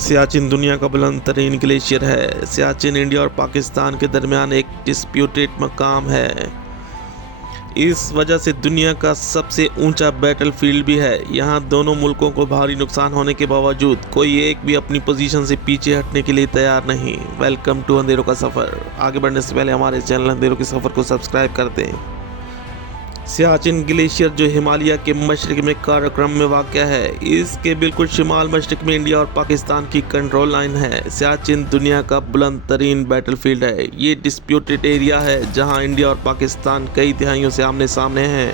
सियाचिन दुनिया का बुलंद तरीन ग्लेशियर है। सियाचिन इंडिया और पाकिस्तान के दरमियान एक डिस्प्यूटेड मकाम है। इस वजह से दुनिया का सबसे ऊंचा बैटलफील्ड भी है। यहाँ दोनों मुल्कों को भारी नुकसान होने के बावजूद कोई एक भी अपनी पोजीशन से पीछे हटने के लिए तैयार नहीं। वेलकम टू अंधेरों का सफ़र। आगे बढ़ने से पहले हमारे चैनल अंधेरों के सफ़र को सब्सक्राइब कर दें। सियाचिन ग्लेशियर जो हिमालय के मशरक में काराकोरम में वाक़या है, इसके बिल्कुल शिमाल मशरक में इंडिया और पाकिस्तान की कंट्रोल लाइन है। सियाचिन दुनिया का बुलंद तरीन बैटलफील्ड है। ये डिस्प्यूटेड एरिया है जहां इंडिया और पाकिस्तान कई तिहाइयों से आमने सामने हैं।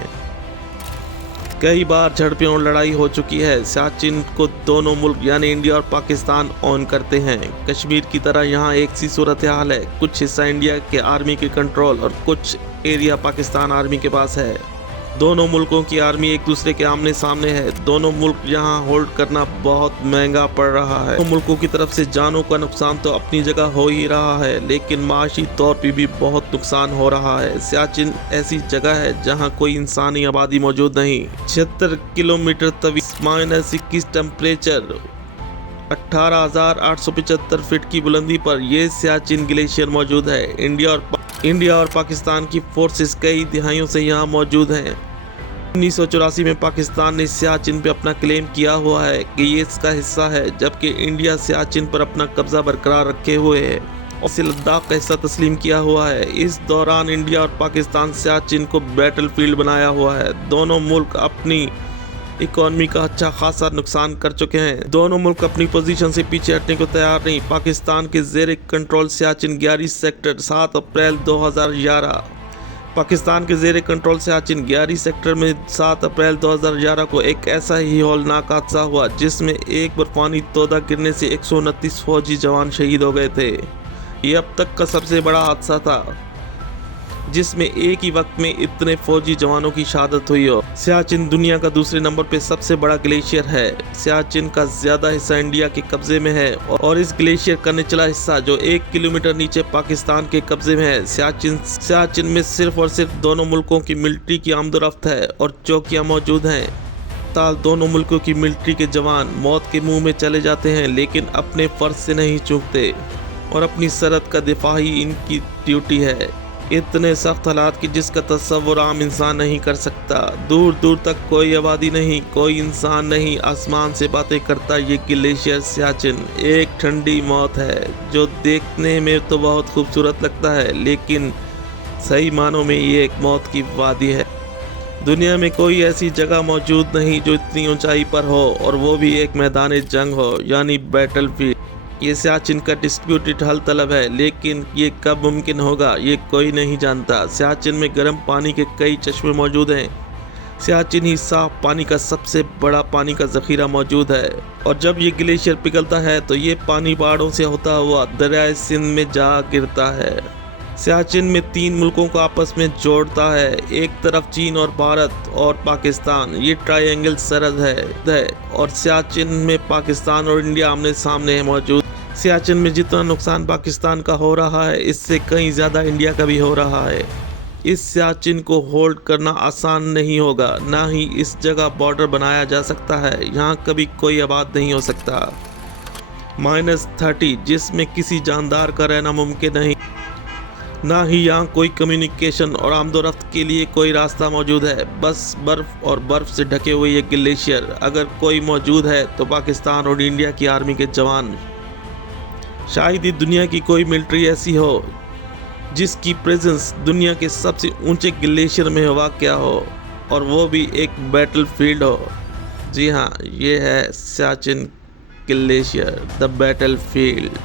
कई बार झड़पें और लड़ाई हो चुकी है। सियाचिन को दोनों मुल्क यानी इंडिया और पाकिस्तान ऑन करते हैं। कश्मीर की तरह यहाँ एक सी सूरत हाल है। कुछ हिस्सा इंडिया के आर्मी के कंट्रोल और कुछ एरिया पाकिस्तान आर्मी के पास है। दोनों मुल्कों की आर्मी एक दूसरे के आमने सामने है। दोनों मुल्क यहाँ होल्ड करना बहुत महंगा पड़ रहा है। दोनों मुल्कों की तरफ से जानों का नुकसान तो अपनी जगह हो ही रहा है, लेकिन माशी तौर पर भी बहुत नुकसान हो रहा है। सियाचिन ऐसी जगह है जहाँ कोई इंसानी आबादी मौजूद नहीं। 76 किलोमीटर तवील -21 टेम्परेचर 18,875 फीट की बुलंदी पर यह सियाचिन ग्लेशियर मौजूद है। इंडिया और पाकिस्तान की फोर्सेस कई दिहाइयों से यहाँ मौजूद हैं। 1984 में पाकिस्तान ने सियाचिन पे अपना क्लेम किया हुआ है कि ये इसका हिस्सा है, जबकि इंडिया सियाचिन पर अपना कब्जा बरकरार रखे हुए है और इसे लद्दाख का हिस्सा तस्लीम किया हुआ है। इस दौरान इंडिया और पाकिस्तान सियाचिन को बैटलफील्ड बनाया हुआ है। दोनों मुल्क अपनी इकोनॉमी का अच्छा खासा नुकसान कर चुके हैं। दोनों मुल्क अपनी पोजीशन से पीछे हटने को तैयार नहीं। पाकिस्तान के ज़ेर कंट्रोल सियाचिन 11 सेक्टर 7 अप्रैल 2011। पाकिस्तान के ज़ेर कंट्रोल सियाचिन 11 सेक्टर में 7 अप्रैल 2011 को एक ऐसा ही हौलनाक हादसा हुआ जिसमें एक बर्फानी तोदा गिरने से 129 फौजी जवान शहीद हो गए थे। ये अब तक का सबसे बड़ा हादसा था जिसमें एक ही वक्त में इतने फौजी जवानों की शहादत हुई हो। सियाचिन दुनिया का दूसरे नंबर पे सबसे बड़ा ग्लेशियर है। सियाचिन का ज्यादा हिस्सा इंडिया के कब्जे में है और इस ग्लेशियर का निचला हिस्सा जो 1 किलोमीटर नीचे पाकिस्तान के कब्जे में है। सियाचिन में सिर्फ और सिर्फ दोनों मुल्कों की मिलिट्री की आमदोरफ्त है और चौकियां मौजूद हैं। दोनों मुल्कों की मिलिट्री के जवान मौत के मुंह में चले जाते हैं, लेकिन अपने फर्ज से नहीं चूकते और अपनी सरहद का दिफा ही इनकी ड्यूटी है। इतने सख्त हालात की जिसका तस्वुर आम इंसान नहीं कर सकता। दूर दूर तक कोई आबादी नहीं, कोई इंसान नहीं, आसमान से बातें करता ये ग्लेशियर सियाचिन एक ठंडी मौत है जो देखने में तो बहुत खूबसूरत लगता है, लेकिन सही मानों में ये एक मौत की वादी है। दुनिया में कोई ऐसी जगह मौजूद नहीं जो इतनी ऊंचाई पर हो और वो भी एक मैदान जंग हो, यानी बैटलफील्ड। ये सियाचिन का डिस्प्यूटेड हल तलब है, लेकिन ये कब मुमकिन होगा ये कोई नहीं जानता। सियाचिन में गर्म पानी के कई चश्मे मौजूद हैं। सियाचिन ही साफ पानी का सबसे बड़ा पानी का जखीरा मौजूद है और जब ये ग्लेशियर पिघलता है तो ये पानी पहाड़ों से होता हुआ दरियाए सिंध में जा गिरता है। सियाचिन में 3 मुल्कों को आपस में जोड़ता है। एक तरफ चीन और भारत और पाकिस्तान, ये ट्रायंगल सरहद है और सियाचिन में पाकिस्तान और इंडिया आमने सामने है मौजूद। सियाचिन में जितना नुकसान पाकिस्तान का हो रहा है, इससे कहीं ज़्यादा इंडिया का भी हो रहा है। इस सियाचिन को होल्ड करना आसान नहीं होगा, ना ही इस जगह बॉर्डर बनाया जा सकता है। यहाँ कभी कोई आबाद नहीं हो सकता। -30 जिसमें किसी जानदार का रहना मुमकिन नहीं, ना ही यहाँ कोई कम्युनिकेशन और आमदोरफ्त के लिए कोई रास्ता मौजूद है। बस बर्फ और बर्फ से ढके हुए ये ग्लेशियर। अगर कोई मौजूद है तो पाकिस्तान और इंडिया की आर्मी के जवान। शायद ही दुनिया की कोई मिलिट्री ऐसी हो जिसकी प्रेजेंस दुनिया के सबसे ऊंचे ग्लेशियर में वाक़या हो और वो भी एक बैटलफील्ड हो। जी हाँ, ये है सियाचिन ग्लेशियर, द बैटलफील्ड।